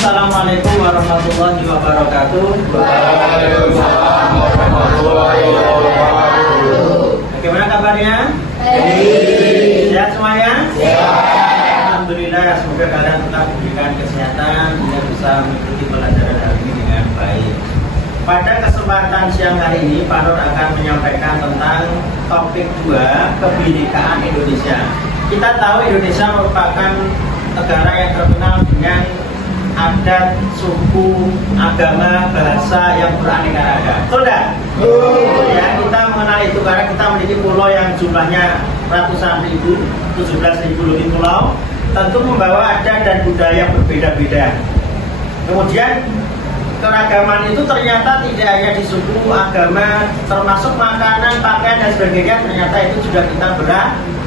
Assalamualaikum warahmatullahi wabarakatuh. Waalaikumsalam warahmatullahi wabarakatuh. Bagaimana kabarnya? Sehat semuanya? Alhamdulillah, semoga kalian tetap diberikan kesehatan dan bisa mengikuti pelajaran hari ini dengan baik. Pada kesempatan siang hari ini, Pak Nur akan menyampaikan tentang topik 2, kebinekaan Indonesia. Kita tahu Indonesia merupakan negara yang terkenal dengan adat, suku, agama, bahasa yang beraneka ragam. Betul tidak? Ya, kita mengenal itu karena kita memiliki pulau yang jumlahnya ratusan ribu, 17.000 lebih pulau, tentu membawa adat dan budaya yang berbeda-beda. Kemudian keragaman itu ternyata tidak hanya di suku, agama, termasuk makanan, pakaian dan sebagainya, ternyata itu juga kita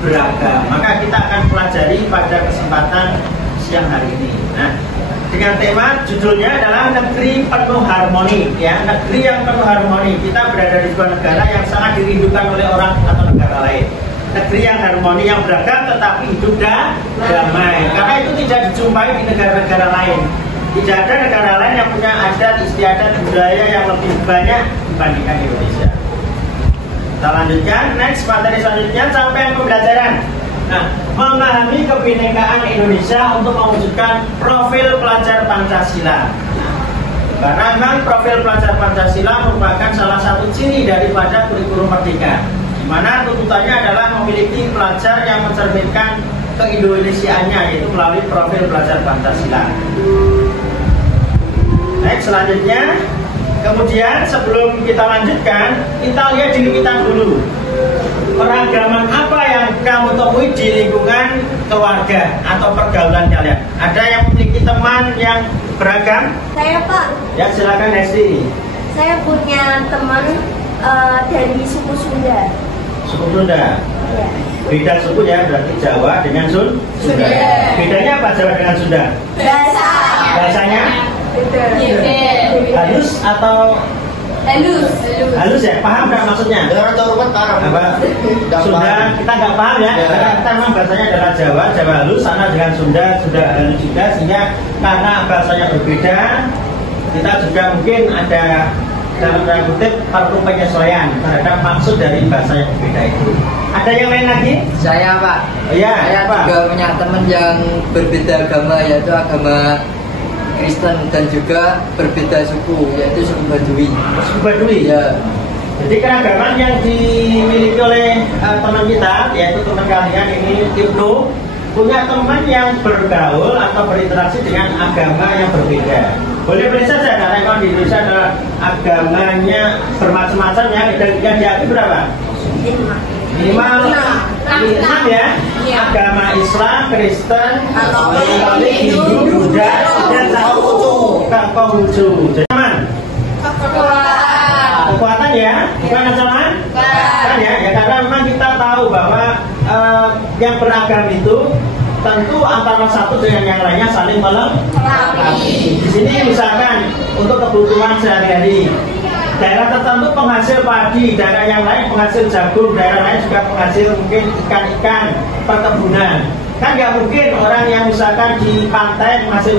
beragam. Maka kita akan pelajari pada kesempatan siang hari ini. Nah, dengan tema judulnya adalah negeri penuh harmoni, ya, negeri yang penuh harmoni. Kita berada di sebuah negara yang sangat dirindukan oleh orang atau negara lain. Negeri yang harmoni, yang beragam tetapi hidup damai. Karena itu tidak dijumpai di negara-negara lain. Tidak ada negara lain yang punya adat, istiadat, budaya yang lebih banyak dibandingkan Indonesia. Kita lanjutkan, next materi selanjutnya, capaian pembelajaran. Nah, memahami kebinekaan Indonesia untuk mewujudkan profil pelajar Pancasila. Karena memang profil pelajar Pancasila merupakan salah satu ciri daripada kurikulum Merdeka, di mana tuntutannya adalah memiliki pelajar yang mencerminkan keindonesiaannya, yaitu melalui profil pelajar Pancasila. Next, selanjutnya, kemudian sebelum kita lanjutkan, kita lihat diri kita dulu. Keragaman apa yang kamu temui di lingkungan keluarga atau pergaulan kalian? Ada yang memiliki teman yang beragam? Saya, Pak. Ya, silakan Hesti. Saya punya teman dari suku Sunda. Suku Sunda? Ya. Beda suku ya, berarti Jawa dengan Sunda. Bedanya apa Jawa dengan Sunda? Bahasa. Bahasanya? Halus atau? Halus ya, paham nggak maksudnya? Apa? Sunda kita nggak paham ya, karena kita memang bahasanya adalah Jawa halus, sana dengan Sunda halus juga, sehingga karena bahasanya berbeda, kita juga mungkin ada dalam tanda kutip perlu penyesuaian terhadap maksud dari bahasa yang berbeda itu. Ada yang lain lagi? Saya, Pak. Iya. Saya juga punya teman yang berbeda agama, yaitu agama Kristen dan juga berbeda suku, yaitu suku Baduy. Suku Baduy? Ya. Jadi keragaman yang dimiliki oleh teman kita, yaitu teman kalian ini Ibnu, punya teman yang bergaul atau berinteraksi dengan agama yang berbeda. Boleh-boleh saja, karena kalau di Indonesia ada agamanya bermacam-macam ya, dan diakui berapa? Minimal 5 ya. Agama Islam, Kristen, Katolik, Hindu, Buddha, dan Konghucu. Jadi aman? Kekuatan ya, bukan ancaman? Kan ya, karena memang kita tahu bahwa yang beragam itu tentu antara satu dengan yang lainnya saling melengkapi. Di sini misalkan untuk kebutuhan sehari-hari, daerah tertentu penghasil padi, daerah yang lain penghasil jagung, daerah lain juga penghasil mungkin ikan-ikan, perkebunan. Kan nggak mungkin orang yang misalkan di pantai menghasil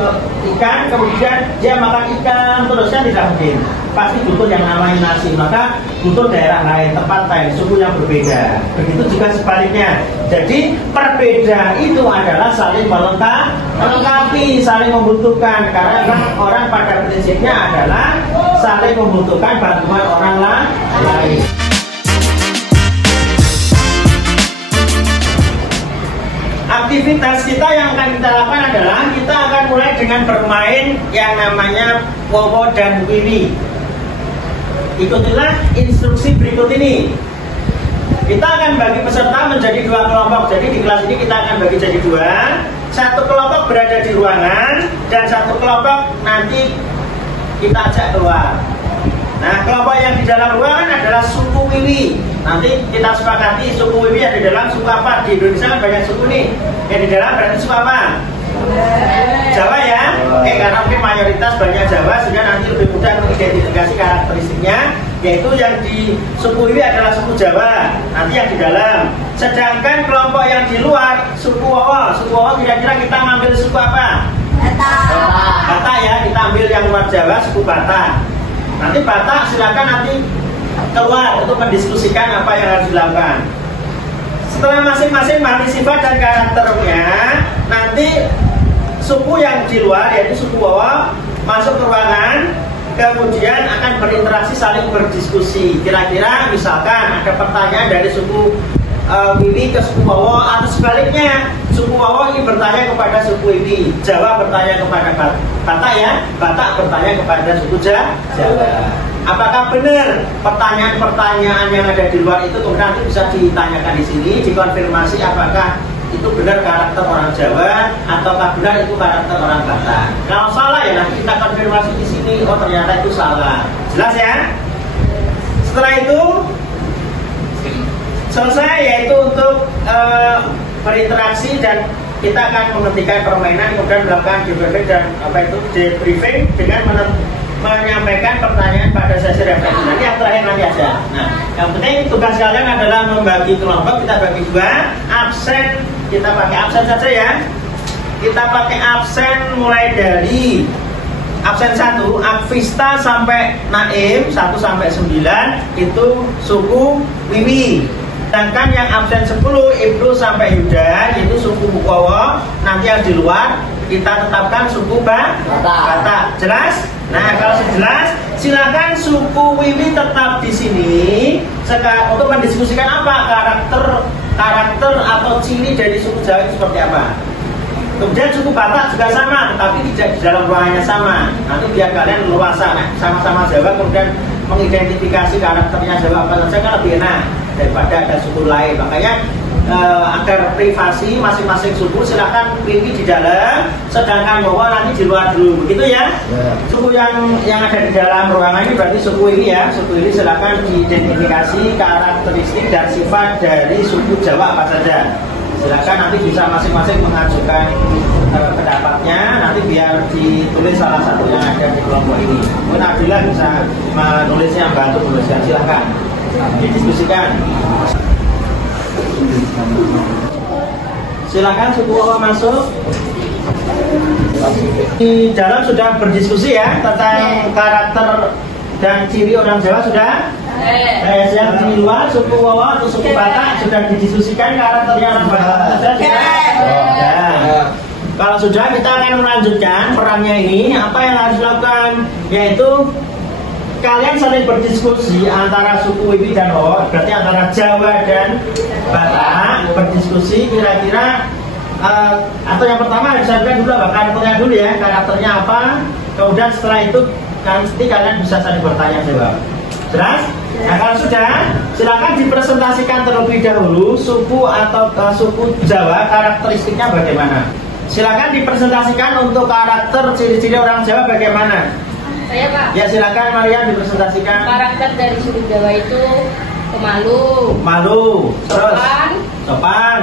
ikan, kemudian dia makan ikan terus, kan tidak mungkin. Pasti butuh yang namanya nasi, maka butuh daerah lain, tempat lain, suku yang berbeda. Begitu juga sebaliknya. Jadi perbedaan itu adalah saling melengkapi, saling membutuhkan. Karena orang pada prinsipnya adalah saling membutuhkan bantuan orang lain. Aktivitas kita yang akan kita lakukan adalah kita akan mulai dengan bermain yang namanya Wowo dan Wiwi. Ikutilah instruksi berikut ini. Kita akan bagi peserta menjadi 2 kelompok. Jadi di kelas ini kita akan bagi jadi 2. Satu kelompok berada di ruangan dan satu kelompok nanti kita ajak keluar. Nah, kelompok yang di dalam ruangan adalah suku Wiwi. Nanti kita sepakati suku Wiwi ada di dalam suku apa. Di Indonesia kan banyak suku nih. Yang di dalam berarti suku apa? Jawa ya. Karena mungkin mayoritas banyak Jawa, sehingga nanti lebih mudah mengidentifikasi karakteristiknya. Yaitu yang di suku Wiwi adalah suku Jawa. Nanti yang di dalam. Sedangkan kelompok yang di luar suku Wowo. Suku Wowo kira-kira kita ngambil suku apa? Batak ya, kita ambil yang luar Jawa suku Batak. Nanti Batak silakan nanti keluar untuk mendiskusikan apa yang harus dilakukan. Setelah masing-masing mati sifat dan karakternya, nanti suku yang di luar yaitu suku Wawa masuk ke ruangan, kemudian akan berinteraksi saling berdiskusi. Kira-kira misalkan ada pertanyaan dari suku Wiwi ke suku Wawa atau sebaliknya, suku Wawa ini bertanya kepada suku Wiwi, Jawa bertanya kepada Batak ya, Batak bertanya kepada suku Jawa. Apakah benar pertanyaan-pertanyaan yang ada di luar itu kemudian nanti bisa ditanyakan di sini, dikonfirmasi apakah itu benar karakter orang Jawa ataukah benar itu karakter orang Batak. Kalau salah ya nanti kita konfirmasi di sini, oh ternyata itu salah. Jelas ya? Setelah itu selesai, yaitu untuk berinteraksi dan kita akan menghentikan permainan, kemudian melakukan debriefing dan debriefing dengan menyampaikan pertanyaan pada sesi refleksi. Nanti yang terakhir nanti aja. Nah, yang penting tugas kalian adalah membagi kelompok. Kita bagi dua. Absen kita pakai absen saja ya. Kita pakai absen mulai dari absen 1, Akvista sampai Naim 1 sampai 9 itu suku Wiwi. Sedangkan yang absen 10 Ibnu sampai Yuda itu suku Bukowo. Nanti yang di luar kita tetapkan suku Batak. Jelas? Nah, kalau jelas, silakan suku Wiwi tetap di sini untuk mendiskusikan apa karakter atau ciri dari suku Jawa itu seperti apa. Kemudian suku Batak juga sama, tetapi tidak di dalam ruangannya sama. Nanti biar kalian leluasa, sama-sama Jawa, kemudian mengidentifikasi karakternya Jawa apa saja kan lebih enak daripada ada suku lain. Makanya agar privasi masing-masing suku silakan Wiwi di dalam, sedangkan Wawa nanti di luar dulu, begitu ya. Suku yang ada di dalam ruangan ini berarti suku Wiwi ya. Suku ini silakan diidentifikasi karakteristik dan sifat dari suku Jawa apa saja. Silakan nanti bisa masing-masing mengajukan pendapatnya, nanti biar ditulis salah satu yang ada di kelompok ini. Mungkin Abdillah bisa menulisnya, bantu menuliskan, silakan didiskusikan. Silakan suku Wawa masuk. Di dalam sudah berdiskusi ya tentang karakter dan ciri orang Jawa sudah. Yang di luar suku Wawa atau suku Batak sudah didiskusikan karakternya orang Batak sudah. Kalau sudah, kita akan melanjutkan perannya ini. Apa yang harus dilakukan yaitu kalian saling berdiskusi antara suku Wiwi dan Wawa, berarti antara Jawa dan Batak, berdiskusi kira-kira atau yang pertama disampaikan dulu apa karakternya dulu ya, karakternya apa, kemudian setelah itu nanti kalian bisa saling bertanya jawab. Jelas? Nah, kalau sudah, silakan dipresentasikan terlebih dahulu suku atau suku Jawa karakteristiknya bagaimana. Silakan dipresentasikan untuk karakter ciri-ciri orang Jawa bagaimana. Saya Pak. Ya silakan Maria dipresentasikan. Karakter dari suku Jawa itu pemalu, terus sopan,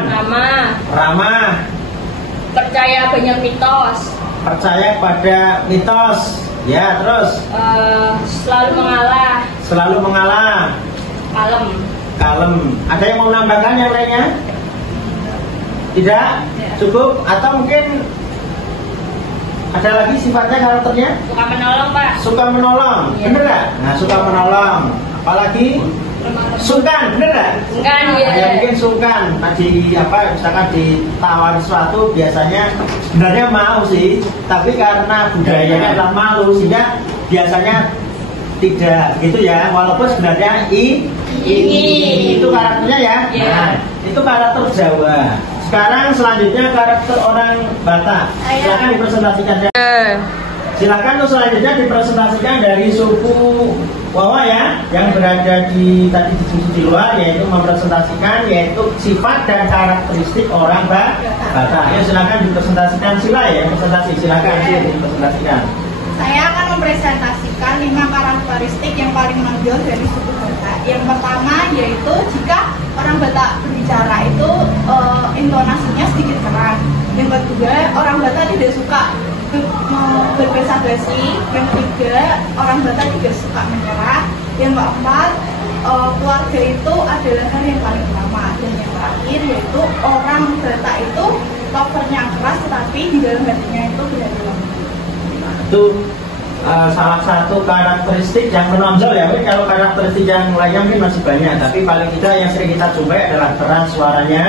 ramah, percaya banyak mitos, percaya pada mitos, ya terus selalu mengalah, kalem. Ada yang mau menambahkan yang lainnya? Tidak? Cukup? Atau mungkin ada lagi sifatnya karakternya? suka menolong Pak. Suka menolong, Ya. bener gak? Nah, suka menolong. Apalagi? Sungkan, bener gak? Sungkan, ya. Ada mungkin sungkan. Misalkan ditawari sesuatu biasanya sebenarnya mau sih, tapi karena budayanya adalah malu sehingga biasanya tidak gitu ya. Walaupun sebenarnya ini itu karakternya ya. Ya. Nah, itu karakter Jawa. Sekarang selanjutnya karakter orang Batak. Silakan dipresentasikan. Silakan untuk selanjutnya dipresentasikan dari suku Wawa ya, yang berada di di luar, yaitu mempresentasikan yaitu sifat dan karakteristik orang Batak. Ya silakan dipresentasikan, silakan dipresentasikan. Saya akan mempresentasikan 5 karakteristik yang paling menonjol dari suku Batak. Yang pertama yaitu jika orang Batak berbicara itu intonasinya sedikit keras. Yang kedua, orang Batak tidak suka berbasa-basi. Yang ketiga, orang Batak tidak suka menyerah. Yang keempat, keluarga itu adalah hal yang paling utama. Dan yang terakhir yaitu orang Batak itu lovernya keras, tetapi di dalam hatinya itu tidak lembut. Itu salah satu karakteristik yang menonjol ya. Mungkin kalau karakteristik yang lainnya mungkin masih banyak, tapi paling tidak yang sering kita jumpai adalah keras suaranya,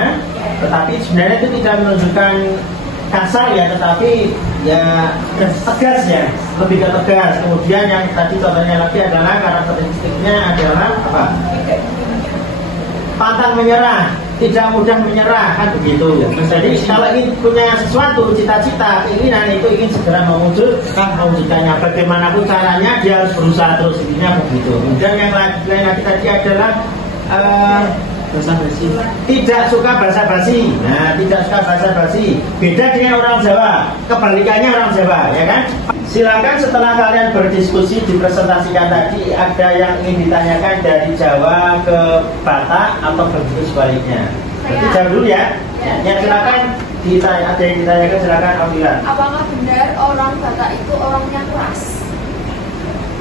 tetapi sebenarnya itu tidak menunjukkan kasar ya, tetapi ya tegas ya, lebih ke tegas. Kemudian yang tadi contohnya lagi adalah karakteristiknya adalah apa? Pantang menyerah, tidak mudah menyerah, kan begitu. Jadi kalau ingin punya sesuatu, cita-cita, keinginan itu ingin segera mewujudkannya. Bagaimanapun caranya dia harus berusaha terus, intinya begitu. Kemudian yang lain lagi tadi adalah basa-basi. Tidak suka basa-basi. Nah, tidak suka basa-basi. Beda dengan orang Jawa. Kebalikannya orang Jawa, ya kan? Silakan setelah kalian berdiskusi dipresentasikan tadi, ada yang ingin ditanyakan dari Jawa ke Batak atau begitu sebaliknya. Jadi jawab dulu ya. Ya silakan ditanya, ada yang ditanyakan silakan Alhamdulillah. Apakah benar orang Batak itu orangnya keras?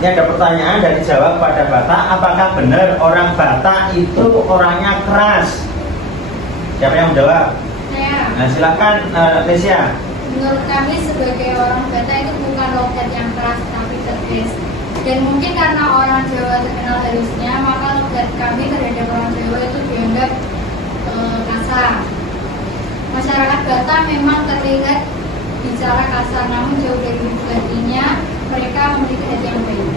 Ini ada pertanyaan dari Jawa kepada Batak, apakah benar orang Batak itu orangnya keras? Siapa yang menjawab? Saya. Nah silakan Tesia. Menurut kami sebagai orang Batak itu bukan logat yang keras tapi tegas. Dan mungkin karena orang Jawa terkenal halusnya, maka logat kami terhadap orang Jawa itu dianggap kasar. Masyarakat Batak memang terlihat bicara kasar, namun jauh dari itu hatinya mereka memiliki hati yang baik.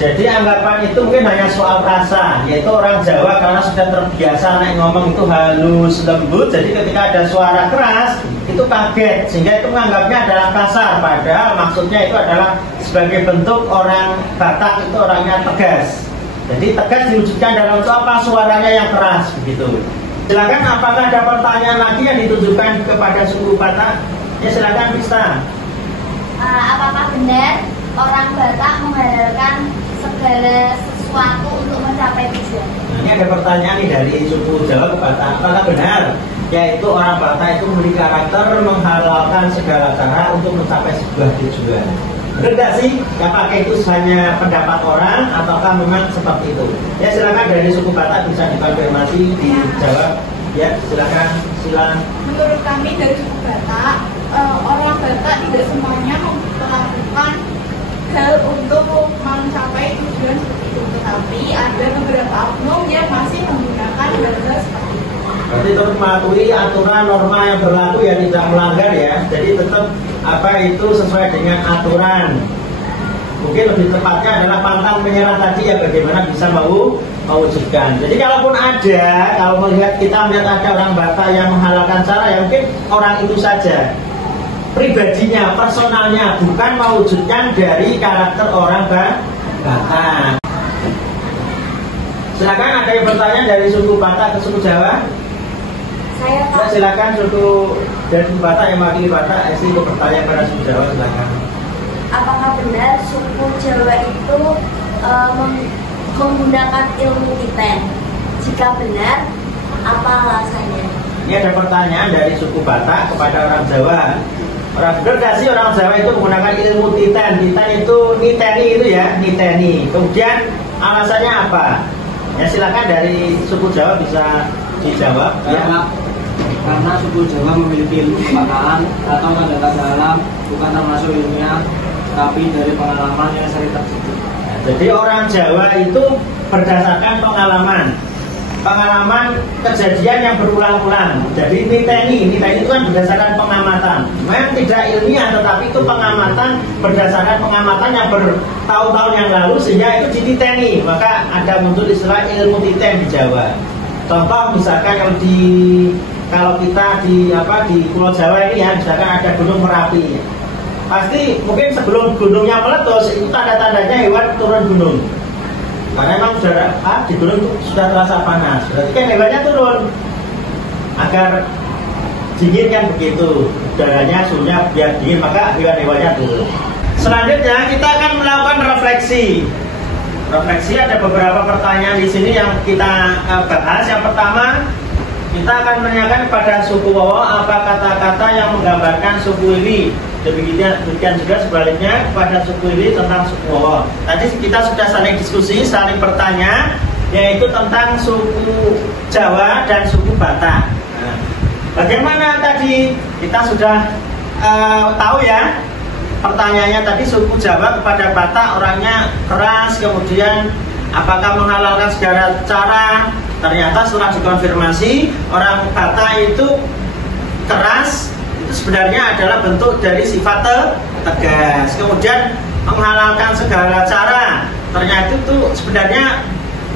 Jadi anggapan itu mungkin hanya soal rasa, yaitu orang Jawa karena sudah terbiasa naik ngomong itu halus, lembut, jadi ketika ada suara keras itu kaget, sehingga itu menganggapnya adalah kasar, padahal maksudnya itu adalah sebagai bentuk orang Batak itu orangnya tegas. Jadi tegas diwujudkan dalam itu apa? Suaranya yang keras, begitu. Silakan, apakah ada pertanyaan lagi yang ditujukan kepada suku Batak? Ya silakan Pista. Apakah benar orang Batak menghalalkan segala sesuatu untuk mencapai tujuan? Nah, ini ada pertanyaan nih dari suku Jawa ke Batak. Apakah benar yaitu orang Batak itu memiliki karakter menghalalkan segala cara untuk mencapai sebuah tujuan? Benar nggak sih? Yang pakai itu hanya pendapat orang ataukah memang seperti itu? Ya silakan dari suku Batak bisa dikonfirmasi, dijawab. Ya silakan. Menurut kami dari suku Batak, orang Batak tidak semuanya melakukan hal untuk mencapai tujuan seperti itu, tetapi ada beberapa oknum yang masih menggunakan hal-hal seperti itu. Berarti tetap mematuhi aturan norma yang berlaku ya, tidak melanggar ya. Jadi tetap apa itu sesuai dengan aturan. Mungkin lebih tepatnya adalah pantang menyerah tadi ya, bagaimana bisa mewujudkan. Jadi kalaupun ada, kalau kita melihat ada orang Batak yang menghalalkan cara, ya mungkin orang itu saja pribadinya, personalnya, bukan mewujudkan dari karakter orang Batak. Silakan, ada yang bertanya dari suku Batak ke suku Jawa? Saya Pak. Silakan suku dari suku Batak yang mewakili Batak, Esi mau bertanya pada suku Jawa, silakan. Apakah benar suku Jawa itu menggunakan ilmu titen? Jika benar, apa alasannya? Ini ada pertanyaan dari suku Batak kepada orang Jawa. Orang benar gak sih orang Jawa itu menggunakan ilmu titen? Titen itu niteni itu ya, niteni. Kemudian alasannya apa? Ya silakan dari suku Jawa bisa dijawab. Ya. Karena suku Jawa memiliki ilmu kepakaan atau tanda-tanda alam, bukan termasuk ilmiah, tapi dari pengalaman yang sering terjadi. Jadi orang Jawa itu berdasarkan pengalaman kejadian yang berulang-ulang. Jadi niteni itu kan berdasarkan pengamatan. Memang tidak ilmiah, tetapi itu pengamatan berdasarkan pengamatan yang bertahun-tahun yang lalu, sehingga itu dititeni. Maka ada muncul istilah ilmu titen di Jawa. Contoh misalkan kalau kita di Pulau Jawa ini ya, misalkan ada Gunung Merapi. Pasti mungkin sebelum gunungnya meletus itu tanda-tandanya hewan turun gunung. Karena memang di gunung itu sudah terasa panas. Berarti kan hewannya turun agar dingin kan begitu. Udaranya suhunya biar dingin, maka hewan-hewannya turun. Selanjutnya kita akan melakukan refleksi. Refleksi ada beberapa pertanyaan di sini yang kita bahas. Yang pertama, kita akan menanyakan kepada suku Wowo apa kata-kata yang menggambarkan suku ini. Demikian juga sebaliknya kepada suku ini tentang suku Wowo. Tadi kita sudah saling diskusi, saling bertanya, yaitu tentang suku Jawa dan suku Batak. Nah, bagaimana tadi kita sudah tahu ya pertanyaannya tadi, suku Jawa kepada Batak orangnya keras, kemudian apakah menghalalkan segala cara? Ternyata setelah dikonfirmasi, orang Batak itu keras, itu sebenarnya adalah bentuk dari sifat tegas. Kemudian menghalalkan segala cara, ternyata itu sebenarnya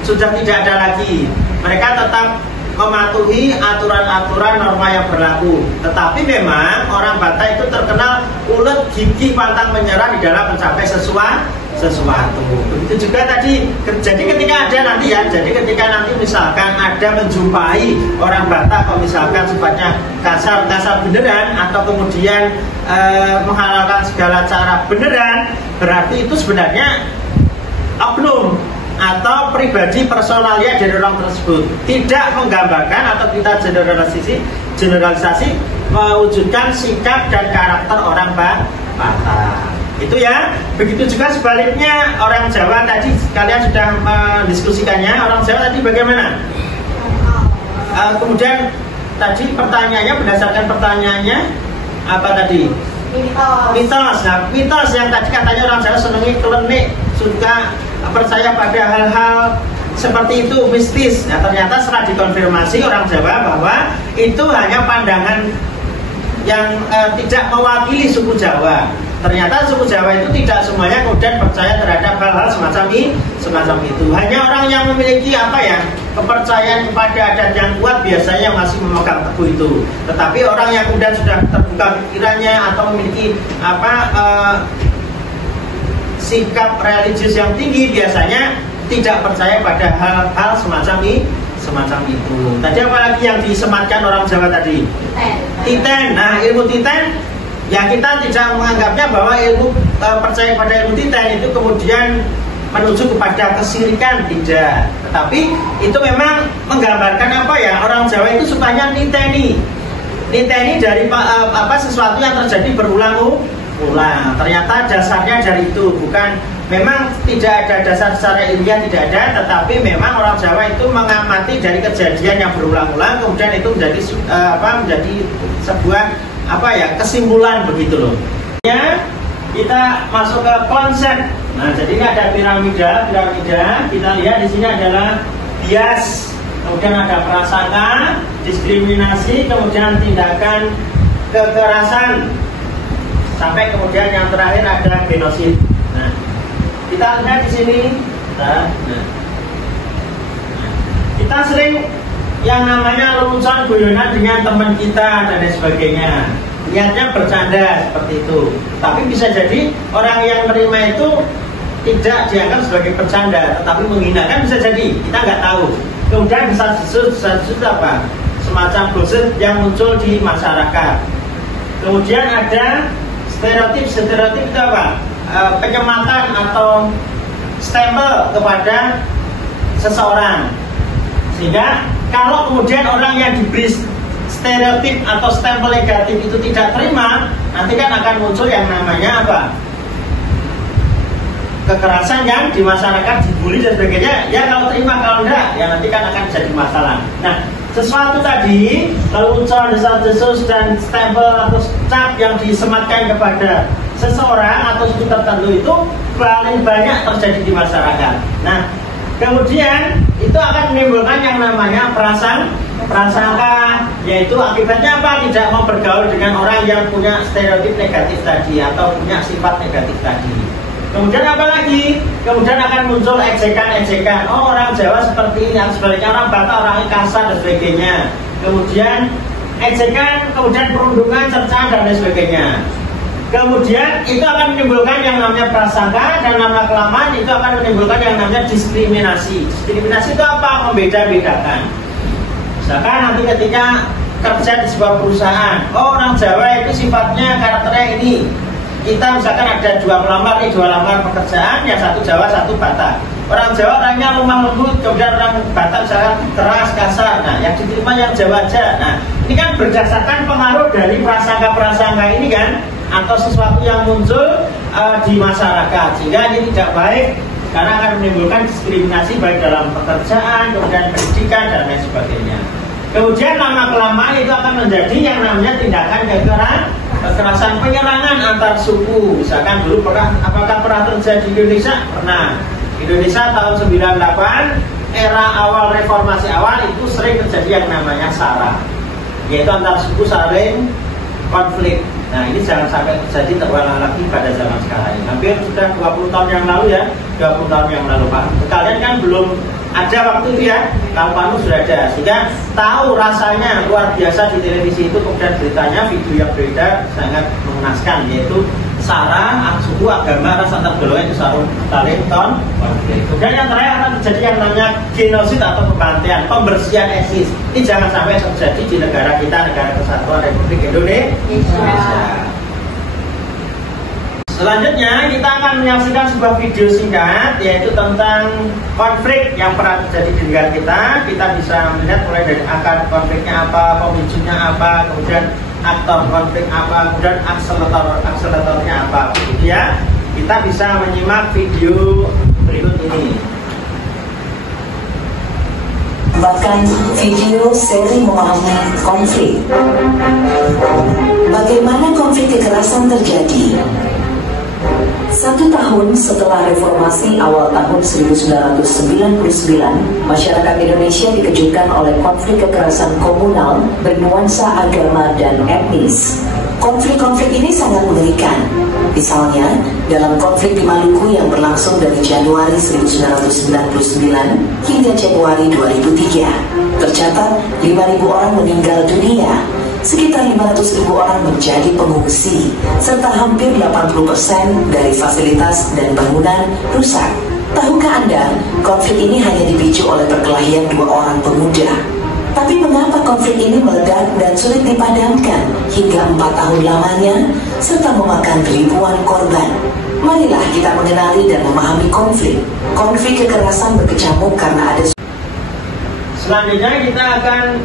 sudah tidak ada lagi. Mereka tetap mematuhi aturan-aturan norma yang berlaku. Tetapi memang orang Batak itu terkenal ulet, gigih, pantang menyerah di dalam mencapai sesuatu. Begitu juga tadi. Jadi ketika ada nanti ya, jadi ketika nanti misalkan ada menjumpai orang Batak, kalau misalkan sifatnya kasar beneran, atau kemudian menghalalkan segala cara beneran, berarti itu sebenarnya oknum atau pribadi personalia dari orang tersebut, tidak menggambarkan atau kita generalisasi mewujudkan sikap dan karakter orang Batak. Itu ya. Begitu juga sebaliknya orang Jawa tadi, kalian sudah mendiskusikannya. Orang Jawa tadi bagaimana? Kemudian tadi pertanyaannya, berdasarkan pertanyaannya apa tadi? Mitos. Nah, mitos yang tadi katanya orang Jawa senangi klenik, suka percaya pada hal-hal seperti itu, mistis. Nah, ternyata setelah dikonfirmasi orang Jawa bahwa itu hanya pandangan yang tidak mewakili suku Jawa. Ternyata suku Jawa itu tidak semuanya kemudian percaya terhadap hal-hal semacam itu. Hanya orang yang memiliki kepercayaan kepada adat yang kuat biasanya masih memegang teguh itu. Tetapi orang yang kemudian sudah terbuka pikirannya atau memiliki sikap religius yang tinggi biasanya tidak percaya pada hal-hal semacam itu. Tadi apa lagi yang disematkan orang Jawa tadi? Titen. Nah, ilmu titen ya kita tidak menganggapnya bahwa ilmu percaya pada ilmu titen itu kemudian menuju kepada kesirikan, tidak. Tetapi itu memang menggambarkan orang Jawa itu supaya niteni dari sesuatu yang terjadi berulang-ulang. Ternyata dasarnya dari itu, bukan, memang tidak ada dasar secara ilmiah, tidak ada, tetapi memang orang Jawa itu mengamati dari kejadian yang berulang-ulang, kemudian itu menjadi sebuah kesimpulan begitu loh. Ya, kita masuk ke konsep. Nah, jadi ini ada piramida. Kita lihat di sini adalah bias, kemudian ada prasangka, diskriminasi, kemudian tindakan kekerasan, sampai kemudian yang terakhir ada genosid. Nah, kita lihat di sini. Kita sering yang namanya lelucon guyonan dengan teman kita dan lain sebagainya. Niatnya bercanda seperti itu. Tapi bisa jadi orang yang menerima itu tidak dianggap sebagai bercanda, tetapi menghinakan, bisa jadi. Kita nggak tahu. Kemudian bisa apa? Semacam gosip yang muncul di masyarakat. Kemudian ada stereotip itu apa? Penyematan atau stempel kepada seseorang. Sehingga kalau kemudian orang yang diberi stereotip atau stempel negatif itu tidak terima, nanti kan akan muncul yang namanya apa? Kekerasan yang di masyarakat, dibully dan sebagainya. Ya kalau terima, kalau enggak ya nanti kan akan jadi masalah. Nah, sesuatu tadi, lelucon, desas-desus dan stempel atau cap yang disematkan kepada seseorang atau suku tertentu itu paling banyak terjadi di masyarakat. Nah, kemudian itu akan menimbulkan yang namanya prasangka, yaitu akibatnya apa? Tidak mau bergaul dengan orang yang punya stereotip negatif tadi atau punya sifat negatif tadi. Kemudian apa lagi? Kemudian akan muncul ejekan-ejekan. Oh, orang Jawa seperti ini, sebaliknya orang Batak orangnya kasar dan sebagainya. Kemudian ejekan, kemudian perundungan, cercaan dan lain sebagainya. Kemudian itu akan menimbulkan yang namanya prasangka, dan lama-kelamaan itu akan menimbulkan yang namanya diskriminasi. Diskriminasi itu apa? Membeda-bedakan. Misalkan nanti ketika kerja di sebuah perusahaan, oh orang Jawa itu sifatnya karakternya ini. Kita misalkan ada dua lamar pekerjaan, yang satu Jawa, satu Batak. Orang Jawa orangnya lemah lembut, kemudian orang Batak misalkan keras, kasar. Nah, yang diterima yang Jawa aja. Nah, ini kan berdasarkan pengaruh dari prasangka-prasangka ini kan, atau sesuatu yang muncul di masyarakat, sehingga ini tidak baik karena akan menimbulkan diskriminasi baik dalam pekerjaan, kemudian pendidikan dan lain sebagainya. Kemudian lama-kelamaan itu akan menjadi yang namanya tindakan kekerasan penyerangan antar suku. Misalkan dulu apakah pernah terjadi di Indonesia? Pernah. Indonesia tahun 98, era awal reformasi awal itu sering terjadi yang namanya SARA, yaitu antar suku saling konflik. Nah, ini jangan sampai terjadi terulang lagi pada zaman sekarang. Hampir sudah 20 tahun yang lalu ya, 20 tahun yang lalu Pak. Kalian kan belum ada waktu itu ya, kalau Panu sudah ada, sehingga tahu rasanya luar biasa di televisi itu. Kemudian beritanya, video yang beredar sangat mengenaskan, yaitu SARA, suku, agama, ras antar golongan itu saling konflik. Kemudian yang terakhir akan terjadi yang namanya genosid atau pembantaian, pembersihan etnis. Ini jangan sampai terjadi di negara kita, Negara Kesatuan Republik Indonesia. Selanjutnya kita akan menyaksikan sebuah video singkat, yaitu tentang konflik yang pernah terjadi di negara kita. Kita bisa melihat mulai dari akar konfliknya apa, pemicunya apa, kemudian aktor konflik apa, kemudian akseleratornya apa. Begitu ya. Kita bisa menyimak video berikut ini. Bahkan video seri memahami konflik. Bagaimana konflik kekerasan terjadi? 1 tahun setelah reformasi awal tahun 1999, masyarakat Indonesia dikejutkan oleh konflik kekerasan komunal bernuansa agama dan etnis. Konflik-konflik ini sangat mengerikan. Misalnya, dalam konflik di Maluku yang berlangsung dari Januari 1999 hingga Januari 2003, tercatat 5.000 orang meninggal dunia. Sekitar 500.000 orang menjadi pengungsi, serta hampir 80% dari fasilitas dan bangunan rusak. Tahukah Anda, konflik ini hanya dipicu oleh perkelahian 2 orang pemuda. Tapi mengapa konflik ini meledak dan sulit dipadamkan hingga 4 tahun lamanya, serta memakan ribuan korban? Marilah kita mengenali dan memahami konflik. Konflik kekerasan berkecamuk karena ada. Selanjutnya kita akan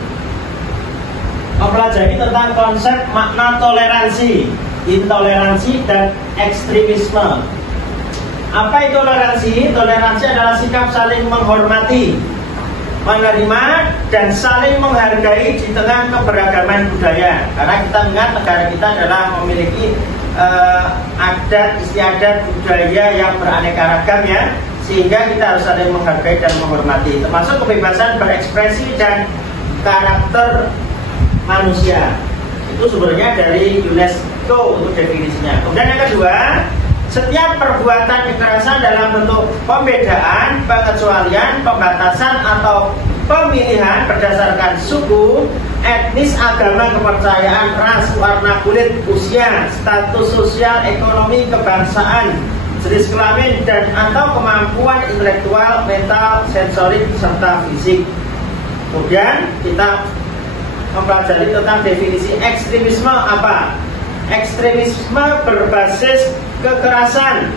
mempelajari tentang konsep makna toleransi, intoleransi, dan ekstremisme. Apa itu toleransi? Toleransi adalah sikap saling menghormati, menerima, dan saling menghargai di tengah keberagaman budaya. Karena kita ingat negara kita adalah memiliki adat istiadat budaya yang beraneka ragam ya, sehingga kita harus saling menghargai dan menghormati, termasuk kebebasan berekspresi dan karakter manusia. Itu sumbernya dari UNESCO untuk definisinya. Kemudian yang kedua, setiap perbuatan kekerasan dalam bentuk pembedaan, pengecualian, pembatasan, atau pemilihan berdasarkan suku, etnis, agama, kepercayaan, ras, warna kulit, usia, status sosial, ekonomi, kebangsaan, jenis kelamin, dan atau kemampuan intelektual, mental, sensorik, serta fisik. Kemudian kita mempelajari tentang definisi ekstremisme apa? Ekstremisme berbasis kekerasan,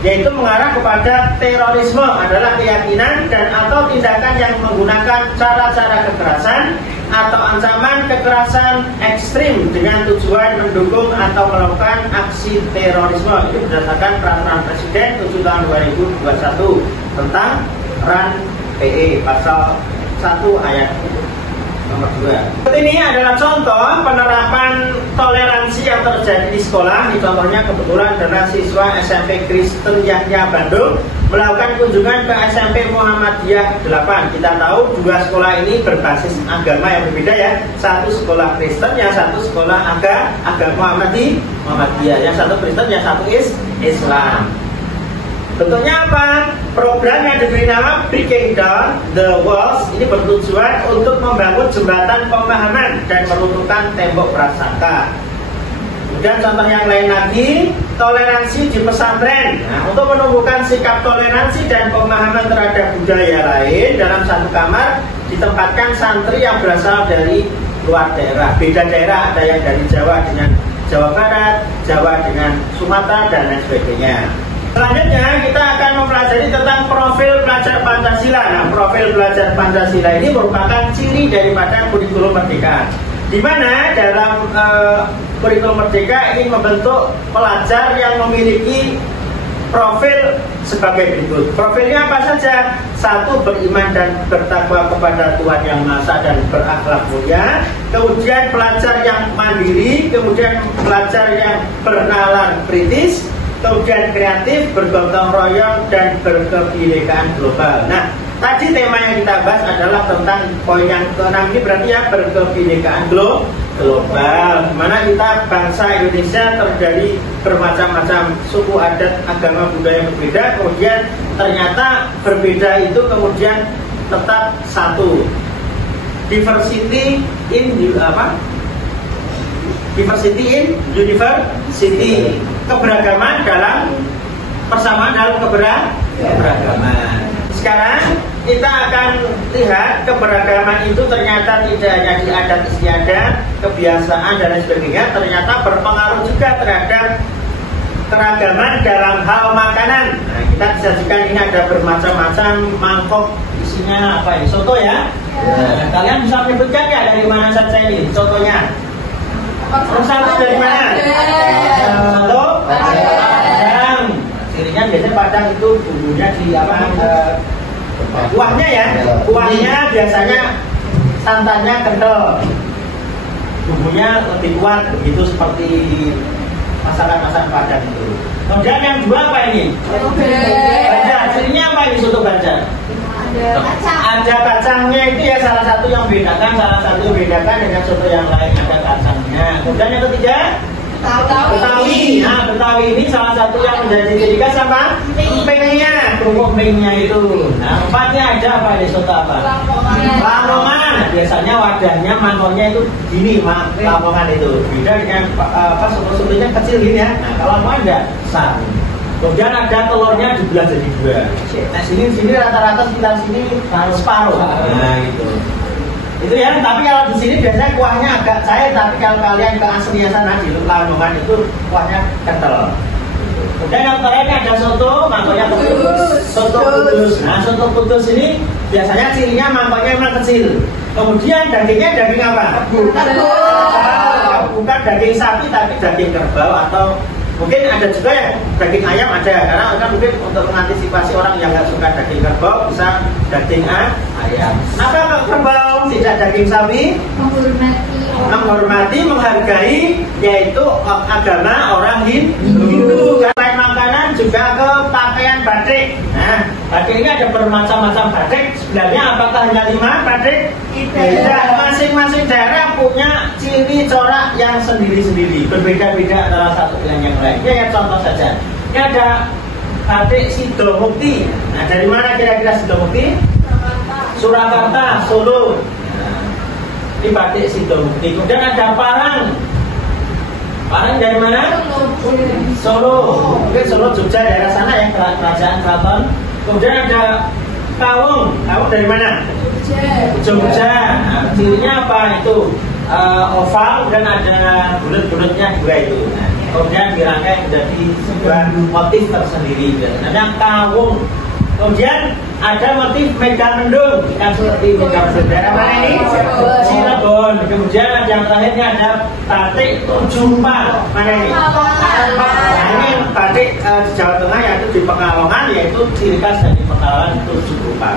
yaitu mengarah kepada terorisme, adalah keyakinan dan atau tindakan yang menggunakan cara-cara kekerasan atau ancaman kekerasan ekstrim dengan tujuan mendukung atau melakukan aksi terorisme. Itu berdasarkan peraturan Presiden 7 tahun 2021 tentang RAN-PE pasal 1 ayat nomor 2. Ini adalah contoh penerapan toleransi yang terjadi di sekolah. Ini contohnya kebetulan adalah siswa SMP Kristen Yahya Bandung melakukan kunjungan ke SMP Muhammadiyah 8. Kita tahu 2 sekolah ini berbasis agama yang berbeda ya. Satu sekolah Kristen, yang satu sekolah agama Muhammadiyah. Yang satu Kristen, yang satu Islam. Bentuknya apa? Program yang diberi nama Breaking Down the Walls ini bertujuan untuk membangun jembatan pemahaman dan meruntuhkan tembok prasangka. Kemudian contoh yang lain lagi, toleransi di pesantren. Nah, untuk menumbuhkan sikap toleransi dan pemahaman terhadap budaya lain, dalam satu kamar ditempatkan santri yang berasal dari luar daerah. Beda daerah, ada yang dari Jawa dengan Jawa Barat, Jawa dengan Sumatera, dan lain sebagainya. Selanjutnya kita akan mempelajari tentang profil pelajar Pancasila. Nah, profil pelajar Pancasila ini merupakan ciri daripada kurikulum Merdeka, di mana dalam kurikulum Merdeka ingin membentuk pelajar yang memiliki profil sebagai berikut. Profilnya apa saja? 1. Beriman dan bertakwa kepada Tuhan Yang Maha Esa dan berakhlak mulia. Kemudian pelajar yang mandiri, kemudian pelajar yang bernalar kritis, kemudian kreatif, bergotong royong, dan berkebinekaan global. Nah, tadi tema yang kita bahas adalah tentang poin yang ke-6 ini, berarti ya berkebinekaan global, dimana kita bangsa Indonesia terdiri bermacam-macam suku, adat, agama, budaya berbeda, kemudian ternyata berbeda itu kemudian tetap satu. Diversity in university, keberagaman dalam persamaan dalam keberagaman. Sekarang kita akan lihat keberagaman itu ternyata tidak hanya di adat istiadat, kebiasaan dan lain sebagainya, ternyata berpengaruh juga terhadap keragaman dalam hal makanan. Nah, kita sajikan ini ada bermacam-macam mangkok, isinya apa ini? Soto ya? Nah, kalian bisa menyebutkan ya dari mana saja ini contohnya? Satu dari mana? Satu? Padang. Cirinya biasanya Padang itu bumbunya di apa? Kuahnya ya. Kuahnya biasanya santannya kental. Bumbunya lebih kuat begitu seperti masakan-masakan Padang itu. Kemudian yang dua apa ini? Banjar. Cirinya apa ini soto Banjar? Ada kacangnya itu ya salah satu yang bedakan, dengan soto yang lain ada kacangnya. Kemudian yang ketiga Betawi. Nah, Betawi ini salah satu yang menjadi ciri khas sama empengnya, kerupuk empengnya itu. Nah, empatnya ada apa di soto apa? Lamongan. Nah, biasanya wadahnya mangkoknya itu gini, Lamongan itu. Beda dengan soto-sotonya kecil gini ya. Nah, kalau Lamongan enggak besar. Kemudian ada telurnya dibelah jadi dua. Nah, sini rata-rata sekitar sini separuh. Nah, gitu. Itu ya, tapi kalau di sini biasanya kuahnya agak cair, tapi kalau kalian ke aslinya sana di Lamongan itu kuahnya kental. Kemudian yang terakhir ada soto, mangkoknya kudus. Soto kudus. Nah, soto kudus ini biasanya cirinya mangkoknya memang kecil. Kemudian dagingnya daging apa? Bukan daging sapi, tapi daging kerbau atau mungkin ada juga ya daging ayam ada, karena kan mungkin untuk mengantisipasi orang yang nggak suka daging kerbau bisa daging ayam. Apa kerbau? Tidak daging sapi? Menghormati, menghargai, yaitu agama orang Hindu. Selain makanan juga ke pakaian batik. Nah, batik ini ada bermacam-macam batik. Sebenarnya apakah hanya 5 batik? Tidak. Masing-masing daerah punya ciri corak yang sendiri-sendiri, berbeda-beda antara satu dengan yang lain. Ini ya contoh saja. Ini ada batik Sidomukti. Nah, dari mana kira-kira Sidomukti? Surakarta, Solo. Ini batik Sidomukti. Kemudian ada parang. Parang dari mana? Solo. Mungkin Solo, Jogja, daerah sana ya, kerajaan keraton. Kemudian ada kawung. Kawung dari mana? Jogja. Nah, cirinya apa itu? Oval dan ada bulat-bulatnya juga itu. Nah, kemudian dirangkai menjadi sebuah motif tersendiri. Namanya kawung. Kemudian ada motif megamendung, yang seperti megamendung. Daerah mana ini? Cirebon. Kemudian yang terakhirnya ada batik Jumpa. Mana ini? Nah, ini batik di Jawa Tengah, yaitu di Pekalongan, yaitu ciri khas dari Pekalongan itu Jumpa.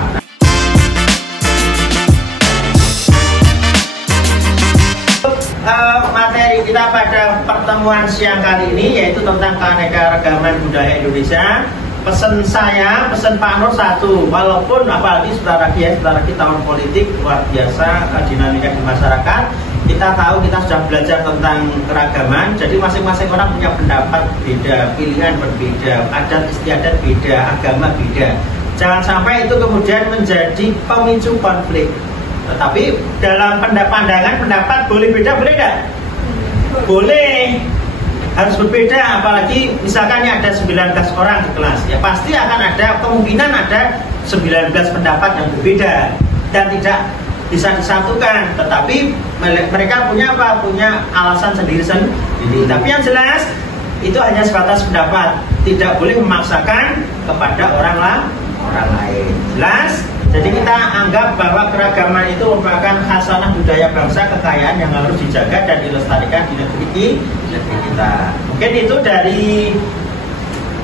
Materi kita pada pertemuan siang kali ini yaitu tentang keanekaragaman budaya Indonesia. Pesan saya, pesan Pak Nur satu, walaupun apalagi sebentar lagi tahun politik luar biasa dinamika di masyarakat, kita tahu kita sudah belajar tentang keragaman, jadi masing-masing orang punya pendapat beda, pilihan berbeda, adat istiadat beda, agama beda. Jangan sampai itu kemudian menjadi pemicu konflik. Tetapi dalam pandangan pendapat boleh beda, boleh tidak? Boleh. Harus berbeda, apalagi misalkan ada 19 orang di kelas, ya pasti akan ada kemungkinan ada 19 pendapat yang berbeda dan tidak bisa disatukan. Tetapi mereka punya apa? Punya alasan sendiri-sendiri. Tapi yang jelas itu hanya sebatas pendapat, tidak boleh memaksakan kepada orang lain. Jelas? Jadi kita anggap bahwa keragaman itu merupakan khasanah budaya bangsa, kekayaan yang harus dijaga dan dilestarikan di negeri kita. Mungkin itu dari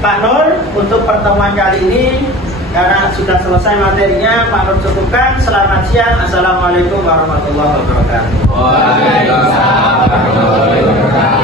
Pak Nur, untuk pertemuan kali ini karena sudah selesai materinya, Pak Nur cukupkan. Selamat siang. Assalamualaikum warahmatullahi wabarakatuh. Waalaikumsalam warahmatullahi wabarakatuh.